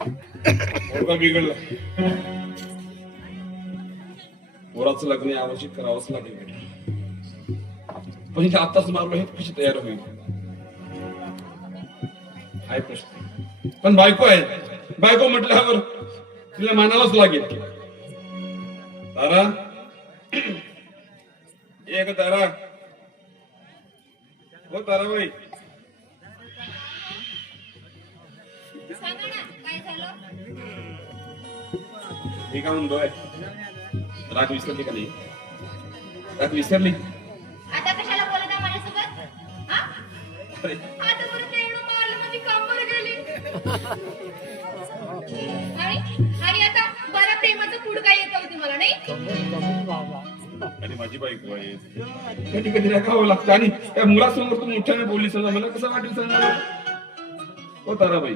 पोरगा बिघडला पोराचं लग्न यावर्षी करावंच लागेल. पण आताच मारलो हे कशी तयार होईल? हाय प्रश्न. पण बायको आहे. बायको म्हटल्यावर तिला मानावंच लागेल. तारा एक तारा हो ताराबाई मी काय म्हणतोय? राग विसरली का नाही? राग विसरली? आता कशाला बोलत आहे माझ्यासोबत? हा? अरे, आता परत एवढं मारलं माझी गेली. आणि? आणि आता बरं प्रेमाचं पुढ काय येत होती मला नाही? आणि माझी बायको आहे. कधी कधी रागावं लागतं. आणि त्या मुलासमोर तू मोठ्याने बोलली समजा मला कसं वाटेल सांगा हो ताराबाई.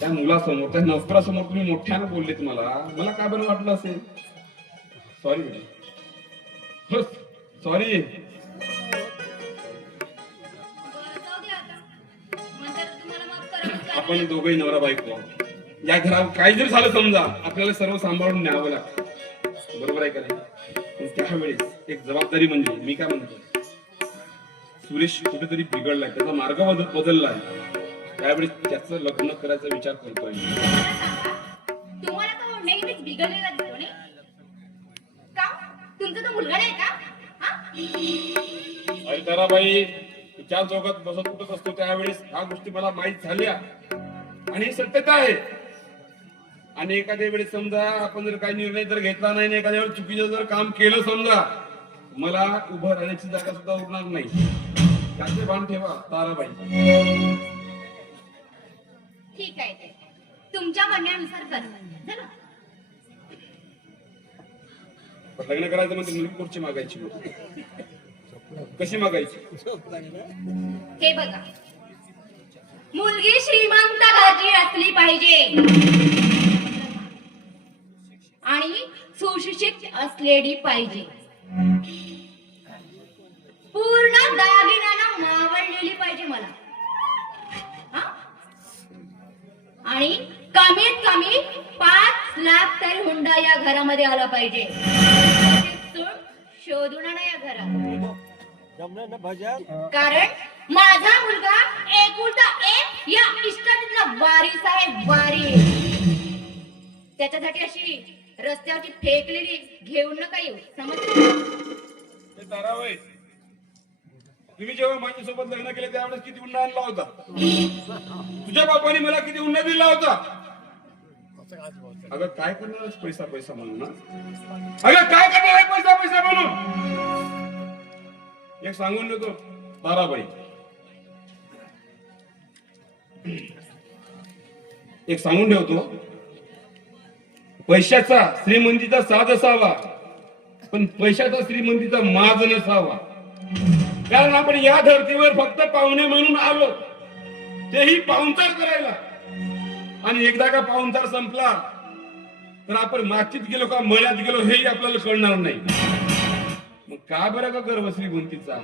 त्या मुलासमोर त्या नवकरासमोर तुम्ही मोठ्यानं बोललेत मला. मला काय बरं वाटलं असेल? सॉरी सॉरी आपण दोघही नवरा बायको. आहोत. या घरात काही जरी झालं समजा आपल्याला सर्व सांभाळून न्यावं लागतं. बरोबर आहे का नाही? त्यावेळेस एक जबाबदारी म्हणजे मी काय म्हणतो? सुरेश कुठेतरी बिघडलाय त्याचा मार्ग बदल बदललाय. त्यावेळेस त्याचं लग्न करायचा विचार करतोय मी. मला सांगा, तुम्हाला तो नेहमीच बिघडलेला दिसतो नाही? का? तुमचा तो मुलगा नाही का? जोगत बसत उठत असतो त्यावेळेस? ह्या गोष्टी मला माहीत झाल्या. आणि सत्यता आहे. आणि एखाद्या वेळेस समजा आपण जर काही निर्णय जर घेतला नाही एखाद्या वेळेस चुकीचं जर काम केलं समजा मला उभं राहण्याची जागा सुद्धा उरणार नाही. त्याचे भान ठेवा ताराबाई. ठीक आहे. ते तुमच्या म्हणण्यानुसार करा. लग्न करायचं म्हणजे मुलगी कुठची मागायची कशी मागायची? हे बघा. मुलगी श्रीमंत घरची असली पाहिजे. आणि सुशिक्षित असलेली पाहिजे. कमीत कमी पाच लाख तरी हुंडा या घरामध्ये आला पाहिजे. शोधून आणा या घरात. जमलं ना भजन? कारण माझा मुलगा एकुलता एक या इष्टातला वारीस आहे वारी त्याच्यासाठी अशी रस्त्यावरची फेकलेली घेऊन नका येऊ. समज तुम्ही जेव्हा माझ्यासोबत लग्न केले त्यावेळेस किती उन्हा आणला होता? तुझ्या बापाने मला किती उन्हा दिला होता? अगं काय करणार पैसा पैसा म्हणून ना अगं काय करणार पैसा पैसा म्हणून? एक सांगून देतो ताराबाई एक सांगून ठेवतो. पैशाचा श्रीमंतीचा साज असावा पण पैशाचा श्रीमंतीचा माज नसावा. कारण आपण या धर्तीवर फक्त पाहुणे म्हणून आलो. तेही पाहुणचार करायला. आणि एकदा का पाहुणचार संपला तर आपण मातीत गेलो का मळ्यात गेलो हेही आपल्याला कळणार नाही. मग का बरं का गर्व श्रीमंतीचा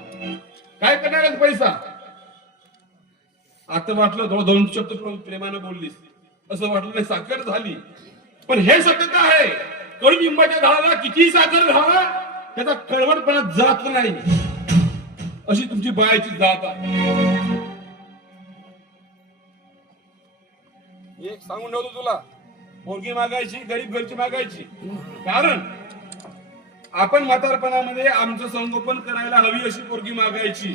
काय करणार पैसा? आता वाटलं थोडं दोन शब्द थोडं प्रेमानं बोललीस. असं वाटलं नाही साखर झाली. पण हे सत्य आहे. कडुलिंबाच्या झाडाला किती साखर घाला त्याचा कळवटपणा जात नाही. अशी तुमची बायाची जात आहे. एक सांगून ठेवतो तुला. पोरगी मागायची गरीब घरची मागायची. कारण आपण म्हातारपणामध्ये आमचं संगोपन करायला हवी अशी पोरगी मागायची.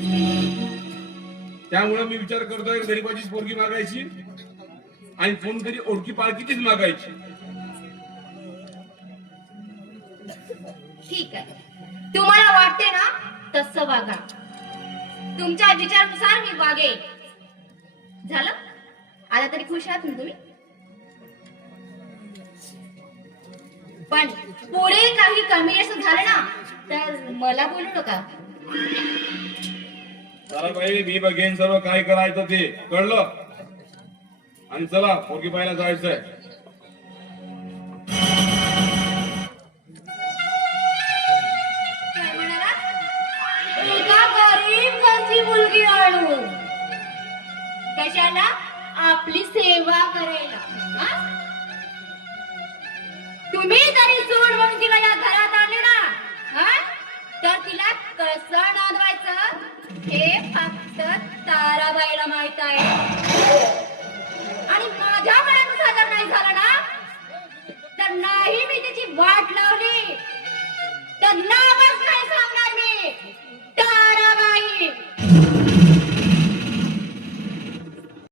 त्यामुळे मी विचार करतोय गरीबाचीच पोरगी मागायची आणि कोणतरी ओळखी पाळखीचीच मागायची. ठीक आहे. तुम्हाला वाटते ना तसं वागा. तुमच्या विचारानुसार मी वागे झालं? आता तरी खुश आहात ना तुम्ही? पण पुढे काही कमी असं झालं ना तर मला बोलू नका. चला बाई मी बघेन सर्व काय करायचं ते. कळलं? आणि चला पोरगी पाहायला जायचंय. मुलगी आणू कशाला? आपली सेवा करायला तुम्ही जरी सूड म्हणून तिला या घरात आणले ना तर तिला कसं नोंदवायचं? हे फक्त ताराबाईला माहीत आहे. आणि माझ्या मनात सादर नाही झालं ना तर नाही मी त्याची वाट लावली. तर नावच